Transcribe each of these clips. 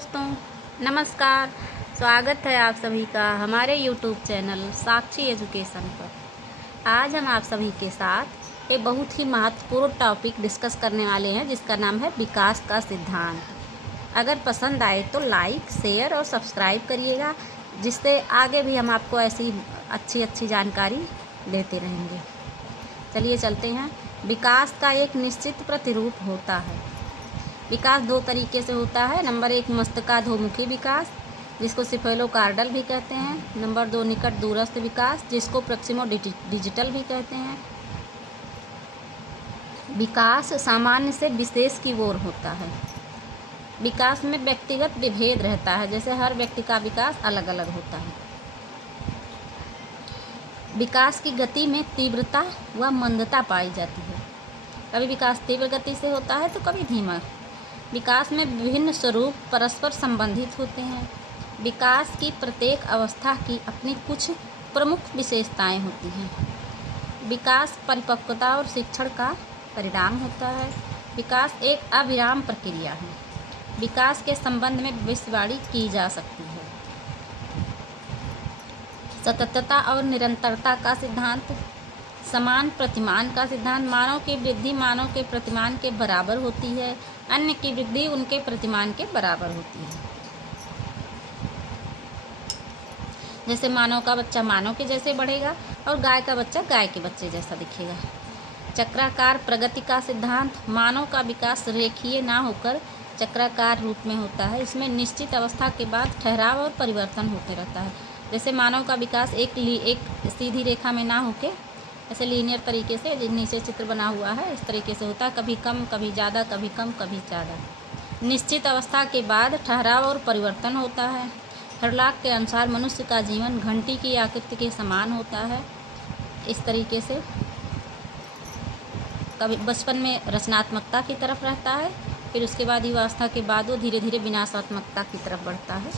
दोस्तों, नमस्कार। स्वागत है आप सभी का हमारे YouTube चैनल साक्षी एजुकेशन पर। आज हम आप सभी के साथ एक बहुत ही महत्वपूर्ण टॉपिक डिस्कस करने वाले हैं जिसका नाम है विकास का सिद्धांत। अगर पसंद आए तो लाइक, शेयर और सब्सक्राइब करिएगा, जिससे आगे भी हम आपको ऐसी अच्छी जानकारी देते रहेंगे। चलिए चलते हैं। विकास का एक निश्चित प्रतिरूप होता है। विकास दो तरीके से होता है। नंबर 1 मस्तकाधोमुखी विकास, जिसको सिफेलोकार्डल भी कहते हैं। नंबर 2 निकट दूरस्थ विकास, जिसको प्रोक्सिमो डिजिटल भी कहते हैं। विकास सामान्य से विशेष की ओर होता है। विकास में व्यक्तिगत विभेद रहता है, जैसे हर व्यक्ति का विकास अलग अलग होता है। विकास की गति में तीव्रता व मंदता पाई जाती है। कभी विकास तीव्र गति से होता है तो कभी धीमा। विकास में विभिन्न स्वरूप परस्पर संबंधित होते हैं। विकास की प्रत्येक अवस्था की अपनी कुछ प्रमुख विशेषताएं होती हैं। विकास परिपक्वता और शिक्षण का परिणाम होता है। विकास एक अविराम प्रक्रिया है। विकास के संबंध में भविष्यवाणी की जा सकती है। सततता और निरंतरता का सिद्धांत। समान प्रतिमान का सिद्धांत। मानव की वृद्धि मानव के प्रतिमान के बराबर होती है। अन्य की वृद्धि उनके प्रतिमान के बराबर होती है। जैसे मानव का बच्चा मानव के जैसे बढ़ेगा और गाय का बच्चा गाय के बच्चे जैसा दिखेगा। चक्राकार प्रगति का सिद्धांत। मानव का विकास रेखीय ना होकर चक्राकार रूप में होता है। इसमें निश्चित अवस्था के बाद ठहराव और परिवर्तन होते रहता है। जैसे मानव का विकास एक सीधी रेखा में ना होके ऐसे लीनियर तरीके से नीचे चित्र बना हुआ है, इस तरीके से होता है। कभी कम, कभी ज़्यादा, कभी कम, कभी ज़्यादा। निश्चित अवस्था के बाद ठहराव और परिवर्तन होता है। हर्लॉक के अनुसार मनुष्य का जीवन घंटी की आकृति के समान होता है। इस तरीके से कभी बचपन में रचनात्मकता की तरफ रहता है, फिर उसके बाद युवावस्था के बाद वो धीरे धीरे विनाशात्मकता की तरफ बढ़ता है।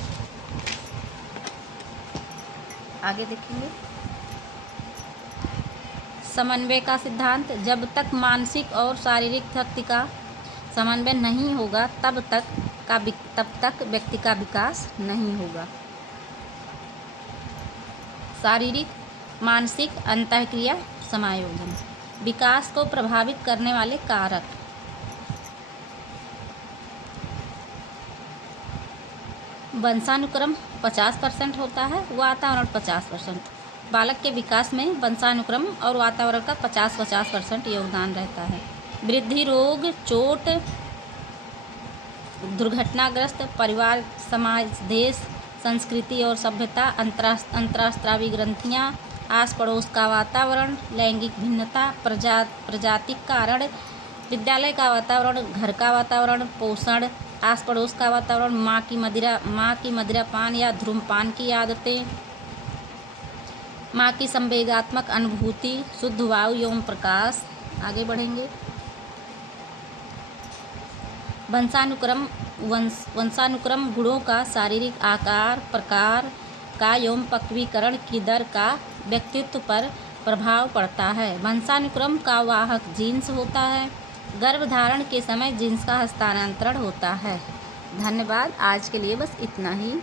आगे देखेंगे। समन्वय का सिद्धांत। जब तक मानसिक और शारीरिक शक्ति का समन्वय नहीं होगा तब तक व्यक्ति का विकास नहीं होगा। शारीरिक मानसिक अंतःक्रिया समायोजन। विकास को प्रभावित करने वाले कारक। वंशानुक्रम 50% होता है, वातावरण 50%। बालक के विकास में वंशानुक्रम और वातावरण का 50% योगदान रहता है। वृद्धि, रोग, चोट, दुर्घटनाग्रस्त, परिवार, समाज, देश, संस्कृति और सभ्यता, अंतरस्रावी ग्रंथियाँ, आस पड़ोस का वातावरण, लैंगिक भिन्नता, प्रजातिक कारण, विद्यालय का वातावरण, घर का वातावरण, पोषण, आस पड़ोस का वातावरण, माँ की मदिरापान या धूम्रपान की आदतें, माँ की संवेगात्मक अनुभूति, शुद्ध वायु एवं प्रकाश। आगे बढ़ेंगे। वंशानुक्रम गुणों का शारीरिक आकार, प्रकार का एवं पक्वीकरण की दर का व्यक्तित्व पर प्रभाव पड़ता है। वंशानुक्रम का वाहक जीन्स होता है। गर्भधारण के समय जीन्स का हस्तांतरण होता है। धन्यवाद। आज के लिए बस इतना ही।